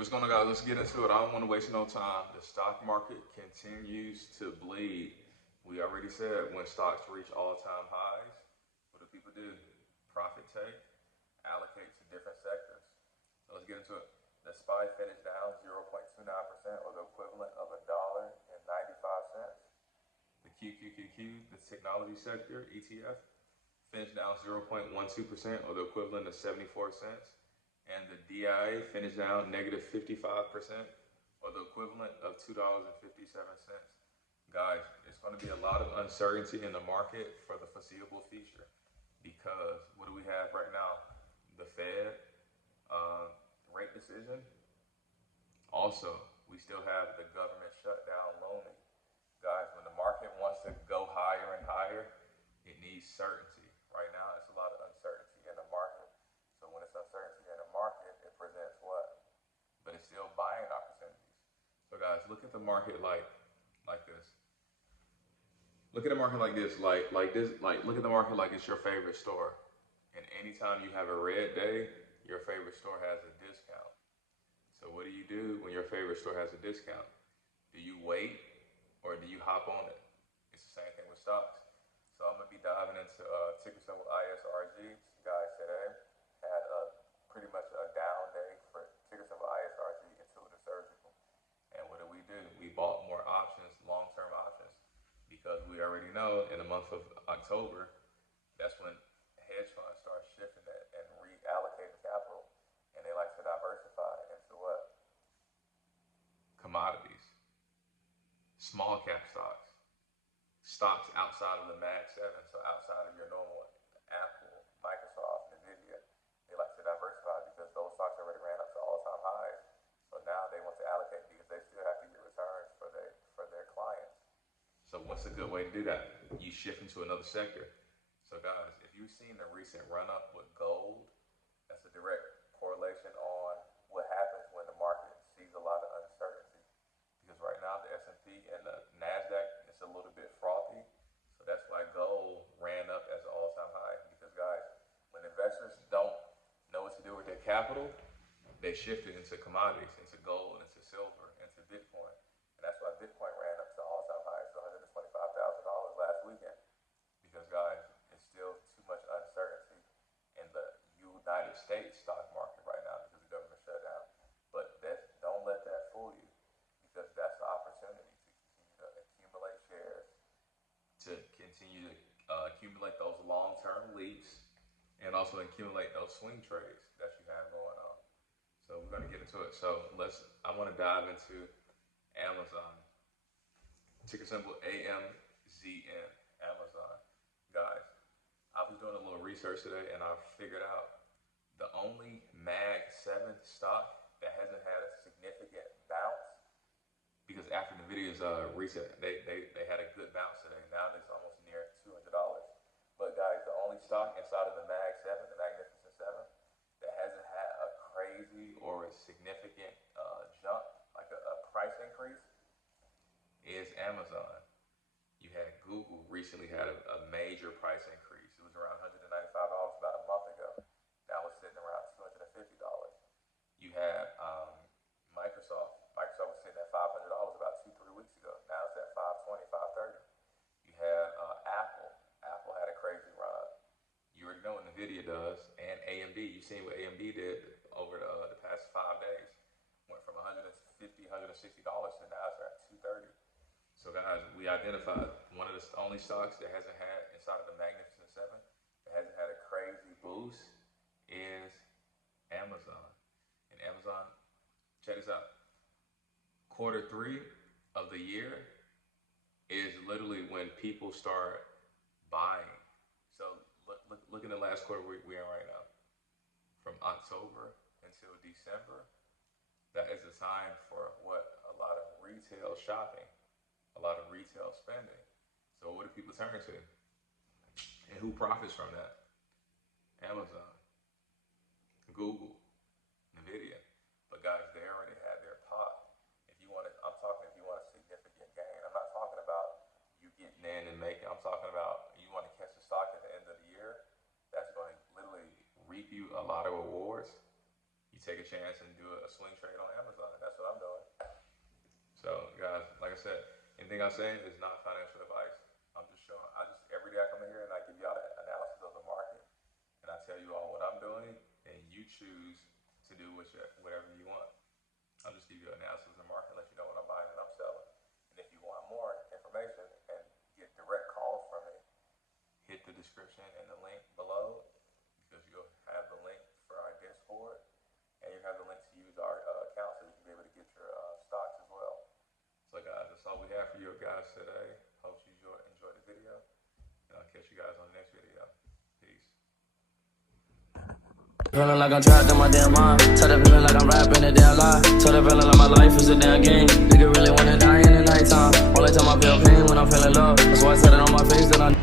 What's going on, guys? Let's get into it. I don't want to waste no time. The stock market continues to bleed. We already said when stocks reach all-time highs, what do people do? Profit take, allocate to different sectors. So let's get into it. The SPY finished down 0.29%, or the equivalent of $1.95. The QQQQ, the technology sector ETF, finished down 0.12%, or the equivalent of 74 cents. And the DIA finished down negative 55%, or the equivalent of $2.57. Guys, it's going to be a lot of uncertainty in the market for the foreseeable future, because what do we have right now? The Fed rate decision. Also, we still have the government shutdown looming. Guys, when the market wants to go higher and higher, it needs certainty. Right now, it's a lot of uncertainty in the market. So when it's uncertainty in the market, it presents what? But it's still buying opportunities. So guys, look at the market like this. Look at the market like this, like this, like look at the market like it's your favorite store. And anytime you have a red day, your favorite store has a discount. So what do you do when your favorite store has a discount? Do you wait or do you hop on it? It's the same thing with stocks. So I'm gonna be diving into ticker symbol ISRG. Guys, today had pretty much a down day for ticker symbol ISRG until the surgical. And what do? We bought more options, long-term options, because we already know in the month of October, that's when hedge funds start shifting it and reallocating capital, and they like to diversify into what? Commodities, small cap stocks, stocks outside of the Mag 7, so outside of your normal Apple, Microsoft, Nvidia. They like to diversify because those stocks already ran up to all-time highs. So now they want to allocate because they still have to get returns for their clients. So what's a good way to do that? You shift into another sector. So guys, if you've seen the recent run-up with gold, that's a direct correlation on what happens when the market sees a lot of uncertainty. Because right now the S&P and the NASDAQ is a little bit frothy. So that's why gold ran up as an all-time high. Because guys, when investors don't know what to do with their capital, they shift it into commodities, into gold, into silver, into Bitcoin. And that's why Bitcoin ran up to all-time highs to $125,000 last weekend. Because guys, it's still too much uncertainty in the United States stock market right now because the government shut down. But don't let that fool you, because that's the opportunity to continue to accumulate shares, to continue to accumulate those long-term leaps, and also accumulate those swing trades that you have going on. So we're going to get into it. So I want to dive into Amazon. Ticker symbol AMZN, Amazon. Guys, I was doing a little research today and I figured out the only Mag 7 stock that hasn't had a significant bounce, because after the videos recent, they had a good bounce today. Now it's almost near $200. But guys, the only stock inside of the Mag 7, the Magnificent 7, that hasn't had a crazy or a significant jump, like a price increase, is Amazon. You had Google recently had a major price increase. It was around $195 about a month ago. Now it's sitting around $250. You had Microsoft. Microsoft was sitting at $500 about 2-3 weeks ago. Now it's at $520, $530. You had Apple. Apple had a crazy run up. You already know what Nvidia does, and AMD. You've seen what AMD did over the past 5 days. Went from $150, $160 to now it's at $230. So guys, we identified one of the only stocks that hasn't had, inside of the Magnificent 7, that hasn't had a crazy boost is Amazon. And Amazon, check this out. Q3 of the year is literally when people start buying. So look in the last quarter we're in right now. From October until December, that is a time for what? A lot of retail shopping, a lot of retail spending. So what do people turn to? And who profits from that? Amazon, Google, Nvidia. But guys, they already had their pop. I'm talking if you want a significant gain. I'm not talking about you getting in and making. I'm talking about you want to catch the stock at the end of the year. That's going to literally reap you a lot of rewards. You take a chance and do a swing trade on Amazon. Anything I say is not financial advice. I'm just showing. Every day I come in here and I give y'all an analysis of the market, and I tell you all what I'm doing, and you choose to do whatever you want. I'll just give you an analysis of the market, let you know what I'm buying and I'm selling. And if you want more information and get direct calls from me, hit the description and the link below, because you'll have the link for our Discord, and you have the link to use our account so you can be able to get your stocks as well. So guys, that's all we have for you guys today. Hope you enjoyed the video, and I'll catch you guys on the next video. Peace. Feeling like I'm trapped in my damn mind. Tell the feeling like I'm rapping a damn lie. Tell the feeling like my life is a damn game. Nigga really wanna die in the nighttime. Only time I feel pain when I'm feeling love. That's why I said it on my face that I